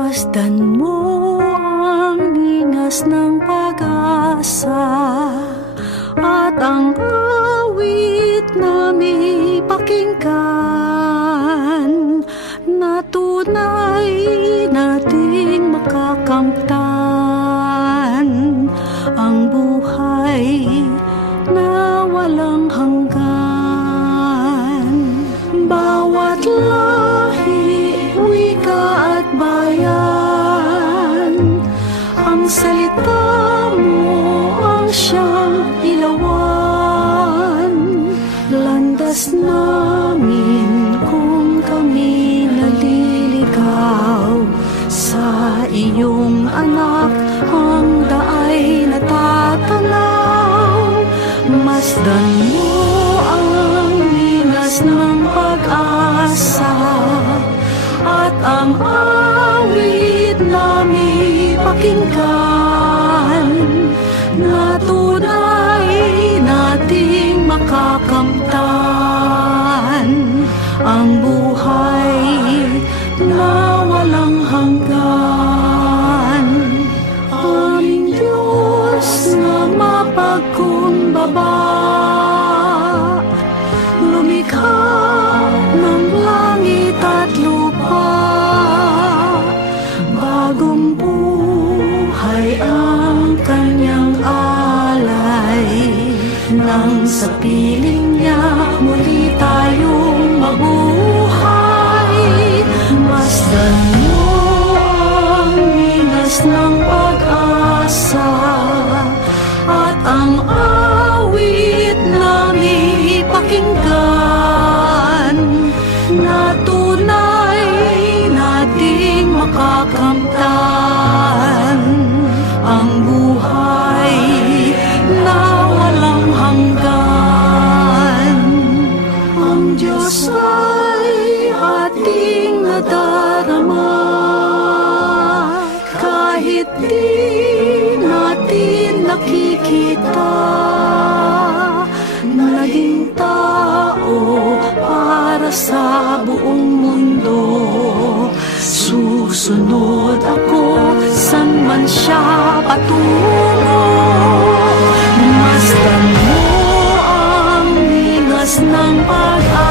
Masdan mo ang lingas ng pag-asa at ang awit na may pakinggan na tunay nating makakamtan ang buhay na walang hanggan. Bawat lahi, wika at bayan, ang salita mo ang siyang ilawan. Landas namin kung kami naliligaw sa iyong anak, ang daay natatanaw. Masdan mo ang linas ng pag-asa at ang awit na may pakinggan na tunay nating makakamtan ang buhay na walang hanggan. Aming Diyos na mapagkumbaba, lumikha ng langit at lupa. Bagong buhay ang kanyang alay, nang sa piling niya muli tayong mabuhay. Masdan mo ang linas ng pag-asa at ang awit na may pakinggan na tunay nating makakamtan ang buhay na walang hanggan. Ang Diyos ay ating nadarama kahit di natin nakikita. Naging tao para sa buong mundo, susunod ako san man siya patungo. Masdan mo ang linas ng pag-asa